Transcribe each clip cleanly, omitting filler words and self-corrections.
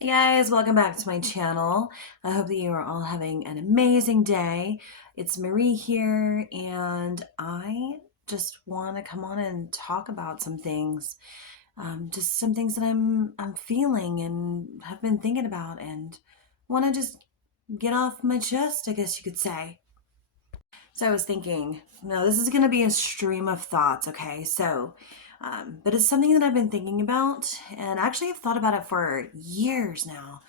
Hey guys, welcome back to my channel. I hope that you are all having an amazing day. It's Marie here, and I just want to come on and talk about some things, just some things that I'm feeling and have been thinking about, and want to just get off my chest, I guess you could say. So I was thinking, no, this is going to be a stream of thoughts, okay? But it's something that I've been thinking about, and actually I've thought about it for years now.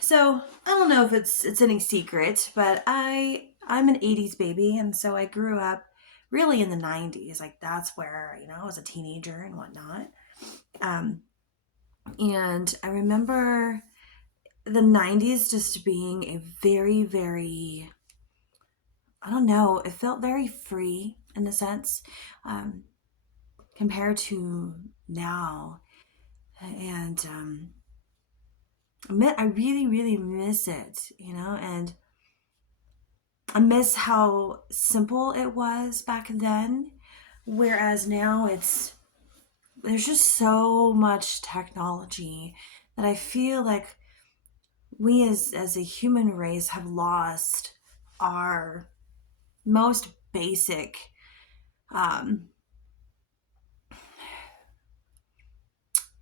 So I don't know if it's any secret, but I'm an 80s baby, and so I grew up really in the 90s. Like that's where, I was a teenager and whatnot. Um, and I remember the 90s just being a very, very, I don't know, it felt very free in a sense, um, compared to now. And I really, really miss it, and I miss how simple it was back then, whereas now there's just so much technology that I feel like we as a human race have lost our most basic, um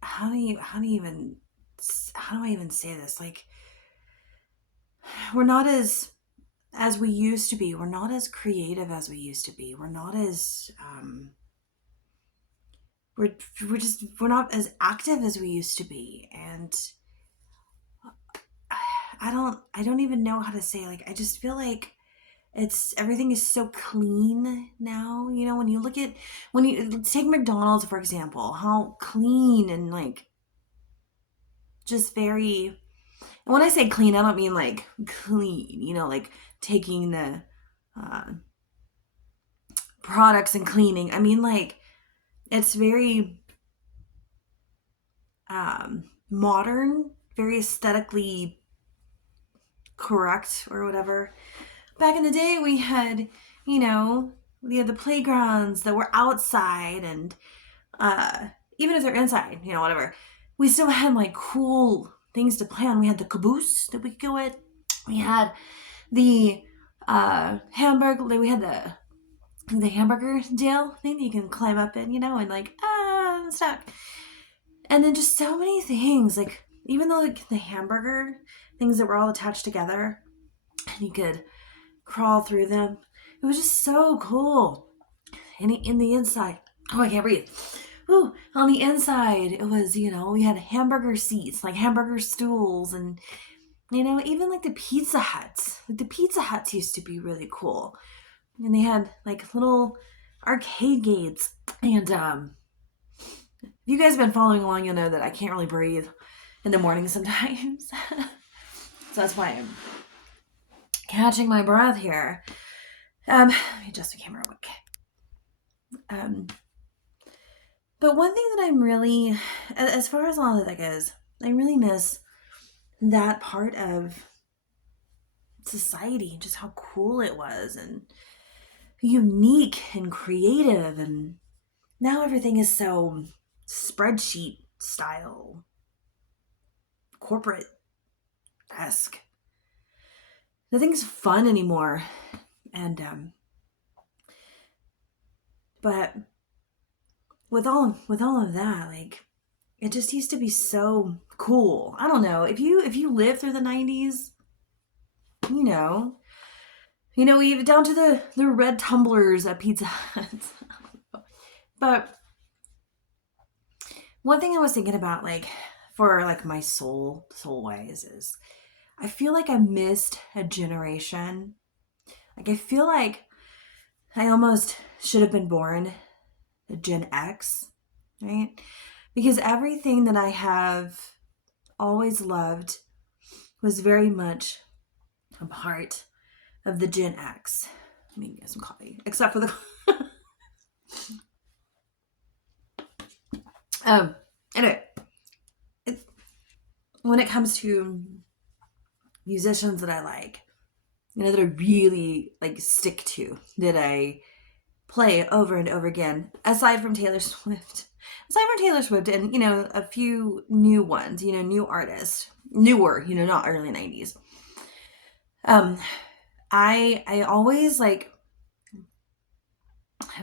how do I even say this? Like, we're not as we used to be. We're not as creative as we used to be. We're not as we're not as active as we used to be. And I don't even know how to say, like, I just feel like it's everything is so clean now. When you take McDonald's for example, how clean and like just very, and when I say clean, I don't mean like clean, like taking the uh, products and cleaning. I mean like it's very modern, very aesthetically correct or whatever. Back in the day, you know, we had the playgrounds that were outside, and even if they're inside, whatever, we still had like cool things to play on. We had the caboose that we could go with. We had the hamburger. We had the hamburger jail thing that you can climb up in, and like I'm stuck. And then just so many things, like even though like the hamburger things that were all attached together, and you could crawl through them. It was just so cool. And in the inside, oh, I can't breathe. Ooh, on the inside, it was, we had hamburger seats, like hamburger stools, and, even like the Pizza Huts. Like the Pizza Huts used to be really cool. And they had like little arcade gates. And if you guys have been following along, you'll know that I can't really breathe in the morning sometimes. So that's why I'm catching my breath here. Let me adjust the camera quick. But one thing that I'm really, as far as all of that goes, I really miss that part of society, just how cool it was and unique and creative. And now everything is so spreadsheet style, corporate esque. Nothing's fun anymore. And, but with all of that, like, it just used to be so cool. I don't know. If you lived through the 90s, you know, even down to the red tumblers at Pizza Hut. But one thing I was thinking about, like, for like my soul ways, is I feel like I missed a generation. Like, I feel like I almost should have been born a Gen X, right? Because everything that I have always loved was very much a part of the Gen X. Let me get some coffee. Except for the anyway, when it comes to musicians that I like, that I really like stick to, that I play over and over again, aside from Taylor Swift, aside from Taylor Swift and, a few new ones, new artists, newer, not early 90s. Um, I always have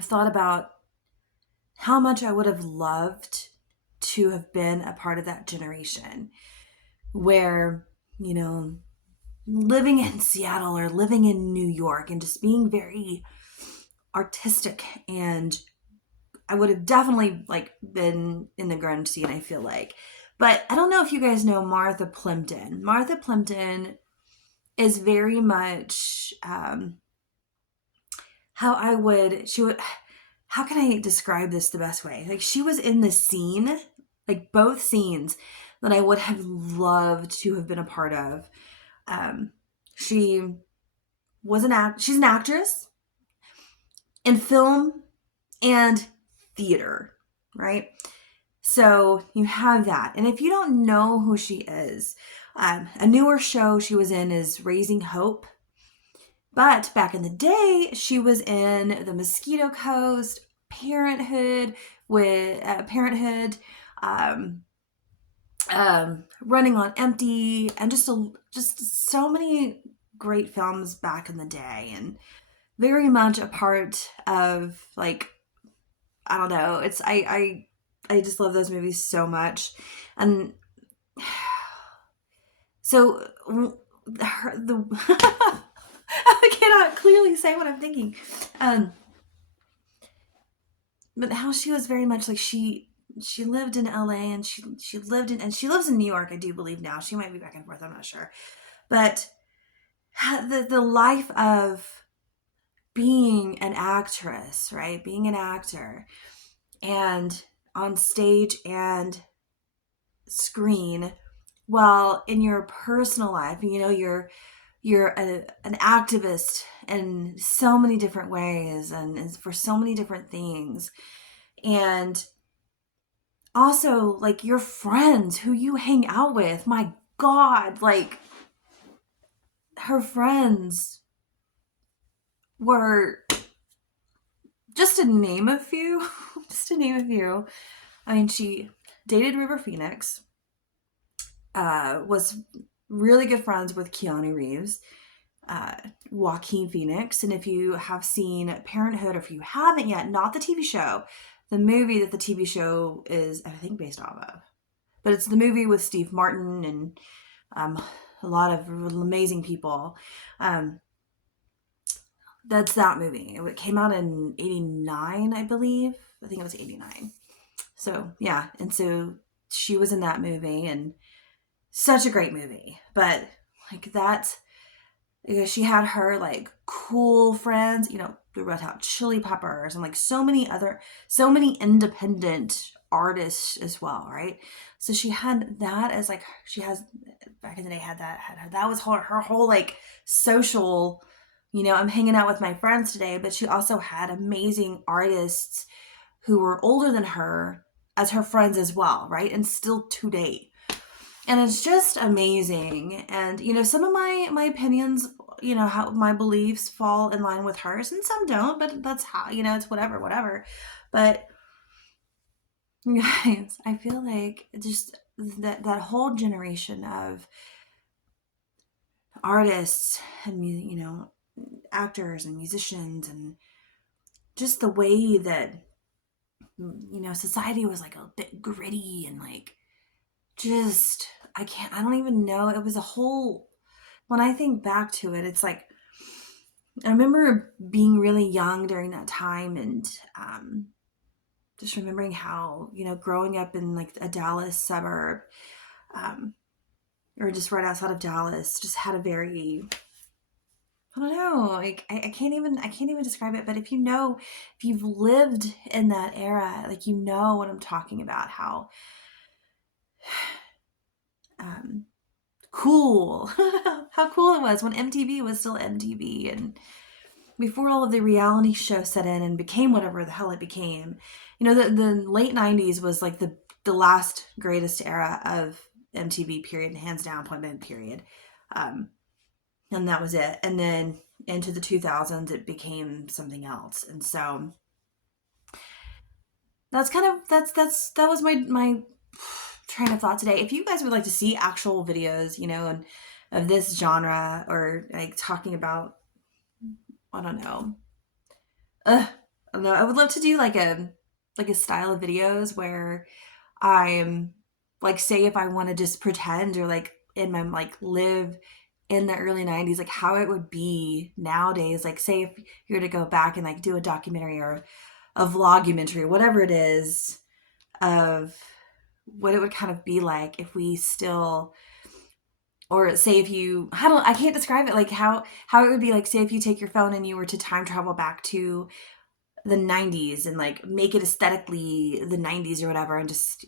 thought about how much I would have loved to have been a part of that generation where, you know, living in Seattle or living in New York and just being very artistic, and I would have definitely been in the grunge scene, I feel like. But I don't know if you guys know Martha Plimpton. Martha Plimpton is very much how can I describe this the best way? Like, she was in the scene, like both scenes that I would have loved to have been a part of. She was she's an actress in film and theater, right? So you have that. And if you don't know who she is, a newer show she was in is Raising Hope. But back in the day, she was in The Mosquito Coast, Parenthood, um, Running on Empty, and just so many great films back in the day, and very much a part of I don't know. I just love those movies so much, and so the I cannot clearly say what I'm thinking. But how she was very much she lived in LA, and she lived in, and she lives in New York, I do believe now. She might be back and forth, I'm not sure. But the life of being an actress, right? Being an actor, and on stage and screen, while in your personal life, you're an activist in so many different ways and for so many different things. And also, your friends who you hang out with, my God, her friends were, just to name a few, I mean, she dated River Phoenix, was really good friends with Keanu Reeves, Joaquin Phoenix. And if you have seen Parenthood, or if you haven't yet, not the TV show, the movie that the TV show is, I think, based off of. But it's the movie with Steve Martin and a lot of amazing people. That's that movie. It came out in 89, I believe. I think it was 89. So, yeah. And so she was in that movie, and such a great movie. But that, she had her cool friends, the Red Hot Chili Peppers, and so many independent artists as well, right? So she had that as she has back in the day had her, that was her whole social, I'm hanging out with my friends today. But she also had amazing artists who were older than her as her friends as well, right? And still today. And it's just amazing. And, some of my opinions, how my beliefs fall in line with hers, and some don't, but that's how, it's whatever. But, guys, I feel like just that whole generation of artists and, actors and musicians, and just the way that, society was a bit gritty and I don't even know. It was a whole, when I think back to it, it's I remember being really young during that time, and just remembering how, growing up in a Dallas suburb, or just right outside of Dallas, just had a very, I don't know, I can't even describe it. But if you've lived in that era, you know what I'm talking about, how cool how cool it was when MTV was still MTV, and before all of the reality show set in and became whatever the hell it became. The late 90s was the last greatest era of MTV, period, hands down, point blank, period. And that was it. And then into the 2000s, it became something else. And so that was my train of thought today. If you guys would like to see actual videos, and of this genre, or like talking about, I don't know, I don't know, I would love to do like a style of videos where I'm like, say if I want to just pretend or like in my like live in the early 90s, like how it would be nowadays. Like say if you were to go back and like do a documentary or a vlogumentary, whatever it is, of what it would kind of be like if we still, or say if you, I can't describe it, like how it would be like, say if you take your phone and you were to time travel back to the 90s and like make it aesthetically the 90s or whatever, and just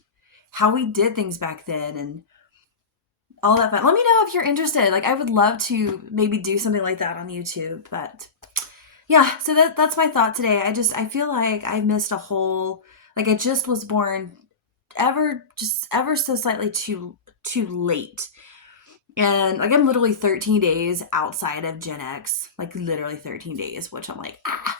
how we did things back then and all that fun. Let me know if you're interested. Like I would love to maybe do something like that on YouTube. But yeah, so that's my thought today. I feel like I missed a whole, like I just was born ever so slightly too late. And like I'm literally 13 days outside of Gen X, like literally 13 days, which I'm like, ah.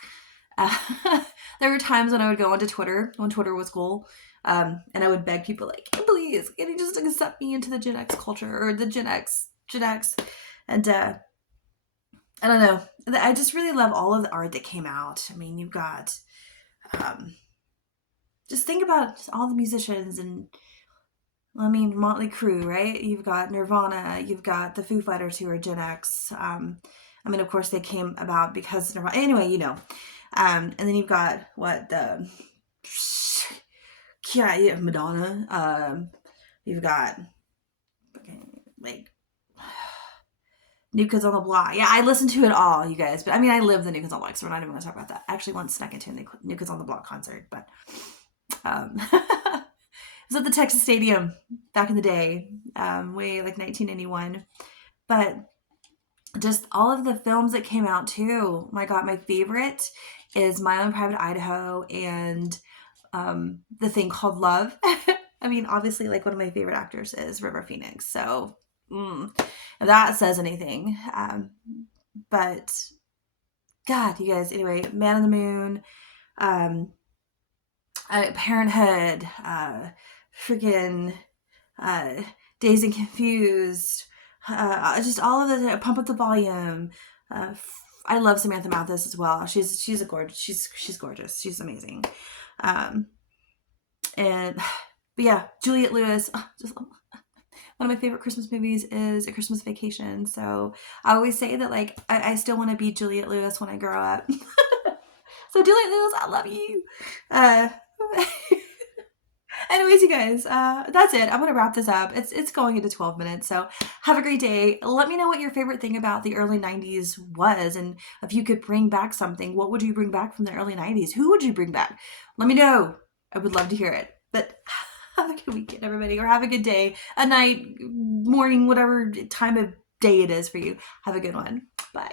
There were times when I would go onto Twitter when Twitter was cool, and I would beg people like, please, can you just accept me into the Gen X culture or the Gen X, and I don't know. I just really love all of the art that came out. I mean, you've got, just think about all the musicians and. I mean, Motley Crue, right? You've got Nirvana. You've got the Foo Fighters, who are Gen X. I mean, of course, they came about because Nirvana. Anyway, and then you've got yeah, Madonna. You've got like New Kids on the Block. Yeah, I listened to it all, you guys. But I mean, I live the New Kids on the Block, so we're not even going to talk about that. I actually once snuck into a New Kids on the Block concert, but it was at the Texas Stadium back in the day, way like 1991. But just all of the films that came out too. My God, my favorite is My Own Private Idaho and the thing called Love. I mean, obviously, like one of my favorite actors is River Phoenix. So if that says anything. But God, you guys, anyway, Man on the Moon, Parenthood, freaking Dazed and Confused, just all of the Pump Up the Volume. I love Samantha Mathis as well. She's a gorgeous. She's gorgeous. She's amazing. And but yeah, Juliette Lewis. Just one of my favorite Christmas movies is A Christmas Vacation. So I always say that like I still want to be Juliette Lewis when I grow up. So Juliette Lewis, I love you. Anyways, you guys, that's it. I'm gonna wrap this up. It's going into 12 minutes, so have a great day. Let me know what your favorite thing about the early 90s was, and if you could bring back something, what would you bring back from the early 90s? Who would you bring back? Let me know. I would love to hear it. But have a good weekend, everybody, or have a good day, a night, morning, whatever time of day it is for you. Have a good one. Bye.